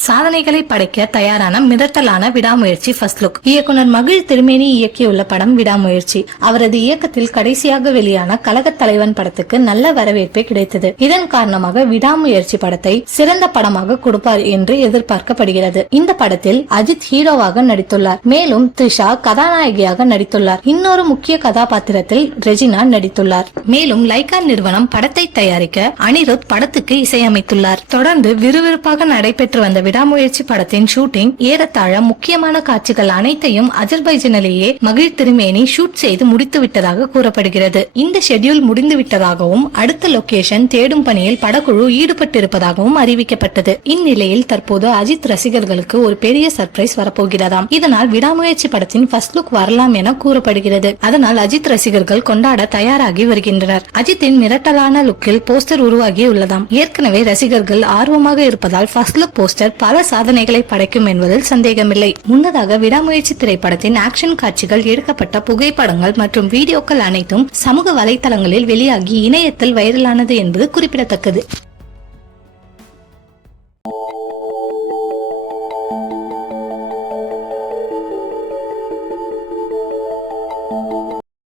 சாதனைகளை படைக்க தயாரான மிரட்டலான விடாமுயற்சி ஃபர்ஸ்ட் லுக். இயக்குனர் மகிழ் திருமேனி இயக்கியுள்ள படம் விடாமுயற்சி. அவரது இயக்கத்தில் கடைசியாக வெளியான கழகத் தலைவன் படத்துக்கு நல்ல வரவேற்பே கிடைத்தது. இதன் காரணமாக விடாமுயற்சி படத்தை சிறந்த படமாக கொடுப்பார் என்று எதிர்பார்க்கப்படுகிறது. இந்த படத்தில் அஜித் ஹீரோவாக நடித்துள்ளார். மேலும் த்ரிஷா கதாநாயகியாக நடித்துள்ளார். இன்னொரு முக்கிய கதாபாத்திரத்தில் ரெஜினா நடித்துள்ளார். மேலும் லைகா நிறுவனம் படத்தை தயாரிக்க அனிருத் படத்துக்கு இசையமைத்துள்ளார். தொடர்ந்து விறுவிறுப்பாக நடைபெற்று வந்த விடாமுயற்சி படத்தின் ஷூட்டிங் ஏறத்தாழ முக்கியமான காட்சிகள் அனைத்தையும் அஜர்பைஜானிலேயே மகிழ் திருமேனி ஷூட் செய்து முடித்து விட்டதாக கூறப்படுகிறது. இந்த ஷெட்யூல் முடிந்து விட்டதாகவும் அடுத்த லொகேஷன் தேடும் பணியில் படக்குழு ஈடுபட்டிருப்பதாகவும் அறிவிக்கப்பட்டது. இந்நிலையில் தற்போது அஜித் ரசிகர்களுக்கு ஒரு பெரிய சர்ப்ரைஸ் வரப்போகிறதாம். இதனால் விடாமுயற்சி படத்தின் ஃபர்ஸ்ட் லுக் வரலாம் என கூறப்படுகிறது. அதனால் அஜித் ரசிகர்கள் கொண்டாட தயாராகி வருகின்றனர். அஜித்தின் மிரட்டலான லுக்கில் போஸ்டர் உருவாகி உள்ளதாம். ஏற்கனவே ரசிகர்கள் ஆர்வமாக இருப்பதால் ஃபர்ஸ்ட் லுக் போஸ்டர் பல சாதனைகளை படைக்கும் என்பதில் சந்தேகமில்லை. முன்னதாக விடாமுயற்சி திரைப்படத்தின் ஆக்ஷன் காட்சிகள் எடுக்கப்பட்ட புகைப்படங்கள் மற்றும் வீடியோக்கள் அனைத்தும் சமூக வலைதளங்களில் வெளியாகி இணையத்தில் வைரலானது என்பது குறிப்பிடத்தக்கது.